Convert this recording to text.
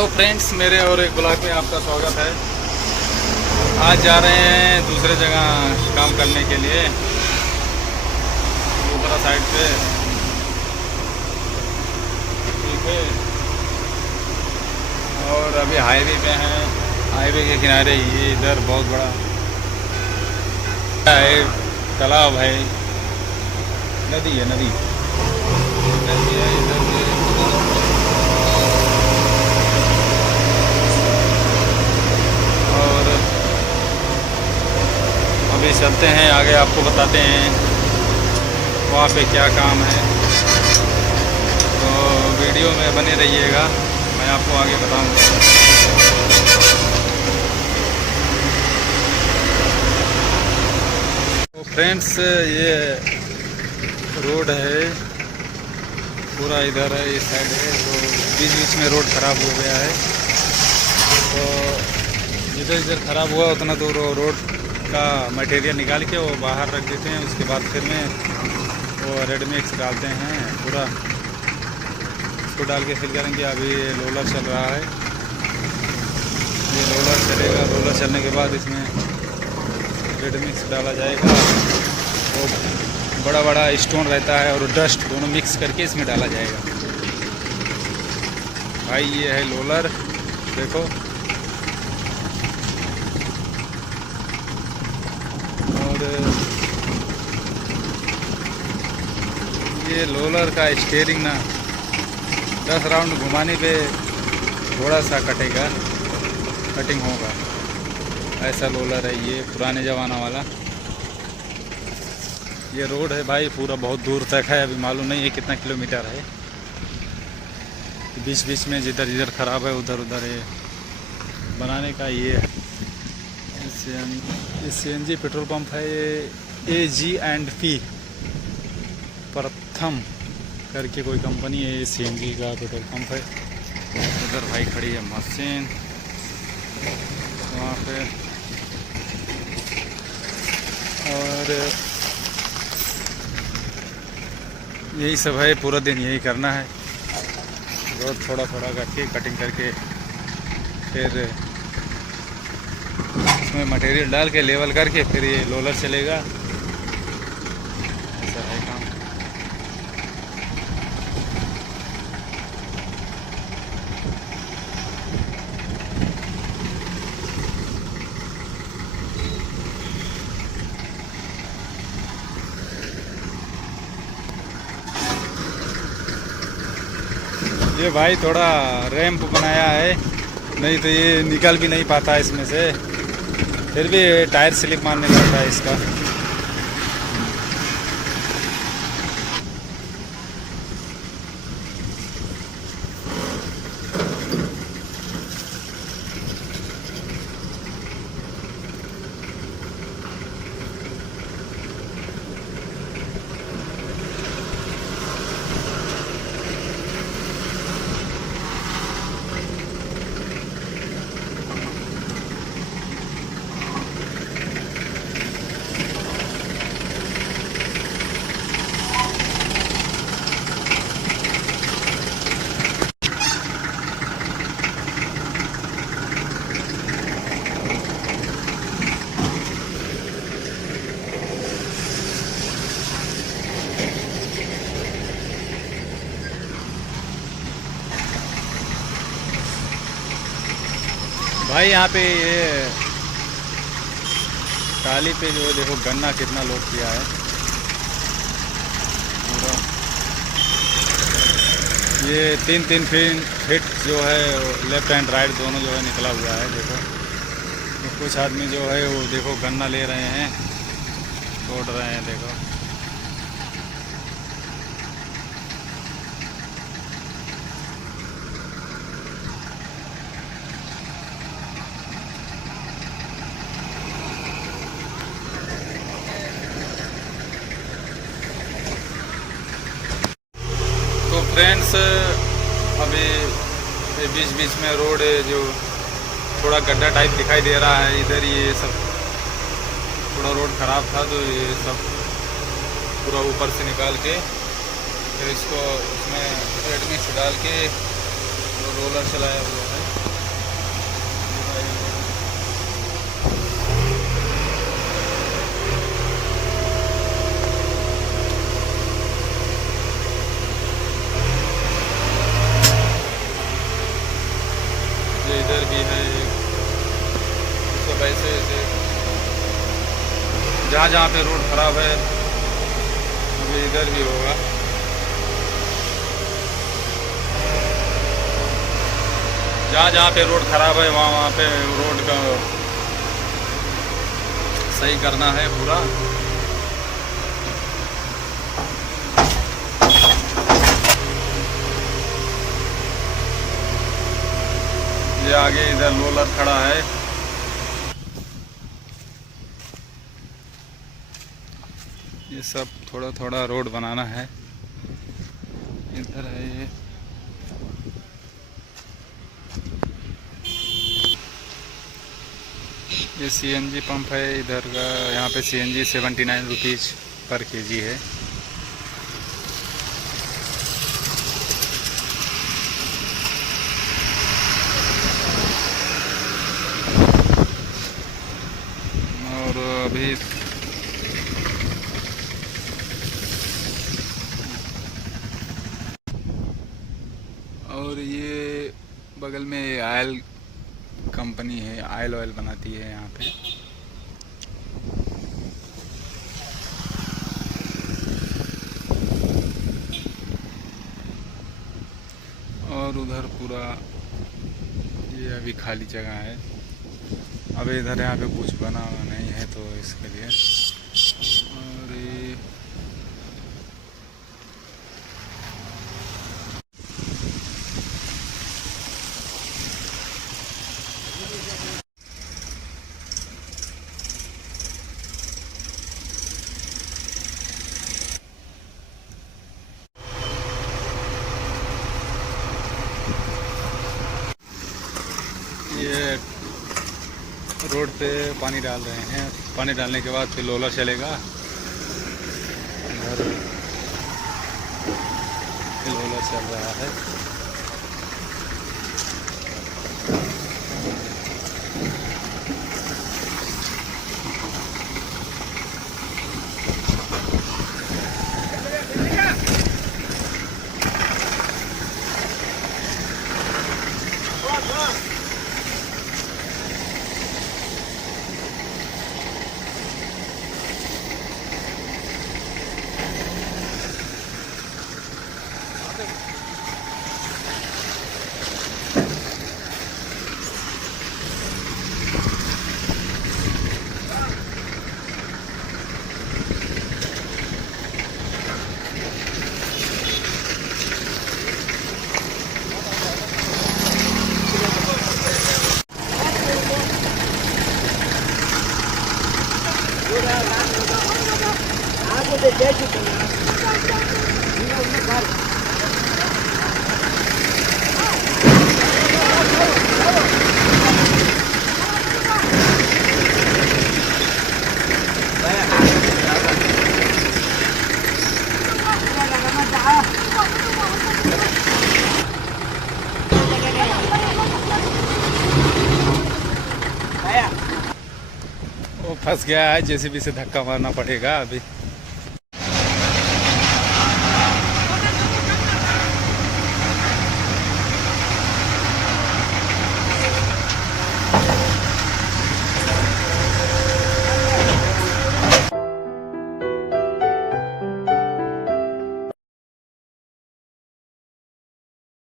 Hello friends, मेरे और एक ब्लॉग में आपका स्वागत है। आज जा रहे हैं दूसरे जगह काम करने के लिए, दूसरा साइड पे। ठीक है, और अभी हाईवे पे हैं। हाईवे के किनारे ये इधर बहुत बड़ा है, तालाब है, नदी है, नदी है इधर से। और अभी चलते हैं आगे, आपको बताते हैं वहाँ पे क्या काम है। तो वीडियो में बने रहिएगा, मैं आपको आगे बताऊंगा। तो फ्रेंड्स, ये रोड है पूरा, इधर है, इस साइड है। तो बीच बीच में रोड ख़राब हो गया है, तो जिधर जिधर ख़राब हुआ उतना दूर रोड का मटेरियल निकाल के वो बाहर रख देते हैं। उसके बाद फिर में वो रेड मिक्स डालते हैं पूरा, उसको डाल के फिल करेंगे। अभी रोलर चल रहा है, ये रोलर चलेगा। रोलर चलने के बाद इसमें रेड मिक्स डाला जाएगा। वो बड़ा बड़ा स्टोन रहता है और डस्ट दोनों मिक्स करके इसमें डाला जाएगा। भाई ये है रोलर, देखो। और ये रोलर का स्टीयरिंग ना 10 राउंड घुमाने पे थोड़ा सा कटेगा, कटिंग होगा। ऐसा रोलर है ये, पुराने ज़माना वाला। ये रोड है भाई, पूरा बहुत दूर तक है। अभी मालूम नहीं है कितना किलोमीटर है। बीच बीच में जिधर जिधर ख़राब है उधर उधर है बनाने का। ये CNG पेट्रोल पंप है, ये AG&P प्रथम करके कोई कंपनी है। CNG का पेट्रोल पंप है। उधर भाई खड़ी है मशीन वहाँ पे। और यही सब है, पूरा दिन यही करना है। रोड थोड़ा थोड़ा करके कटिंग करके फिर इसमें मटेरियल डाल के लेवल करके फिर ये रोलर चलेगा। ऐसा है काम। ये भाई थोड़ा रैंप बनाया है, नहीं तो ये निकल भी नहीं पाता इसमें से। फिर भी टायर स्लिप मारने लगता है इसका। भाई यहाँ पे ये टाली पे जो है देखो, गन्ना कितना लोड किया है पूरा। ये 3-3 फीट जो है लेफ्ट एंड राइट दोनों जो है निकला हुआ है, देखो। तो कुछ आदमी जो है वो देखो गन्ना ले रहे हैं, तोड़ रहे हैं, देखो। तो फ्रेंड्स, अभी बीच बीच में रोड जो थोड़ा गड्ढा टाइप दिखाई दे रहा है इधर, ये सब थोड़ा रोड ख़राब था, तो ये सब पूरा ऊपर से निकाल के फिर इसको उसमें रेड मिक्स डाल के रोलर चलाया हुआ है। ये इधर भी है एक, सब ऐसे ऐसे जहाँ जहाँ पे रोड ख़राब है अभी इधर भी होगा। जहाँ जहाँ पे रोड ख़राब है वहाँ वहाँ पे रोड का सही करना है पूरा। ये आगे इधर रोलर खड़ा है। ये सब थोड़ा थोड़ा रोड बनाना है। इधर है ये सीएनजी पंप है इधर का। यहाँ पे सीएनजी 79 रुपीज़ पर केजी है। और अभी और ये बगल में ऑयल कंपनी है, ऑयल बनाती है यहाँ पे। और उधर पूरा ये अभी खाली जगह है। अब इधर यहाँ पे कुछ बना हुआ नहीं है तो इसके लिए। और ये रोड पे पानी डाल रहे हैं। पानी डालने के बाद फिर लोलर चलेगा। इधर लोलर चल रहा है। वो फंस गया है, जेसीबी से धक्का मारना पड़ेगा अभी।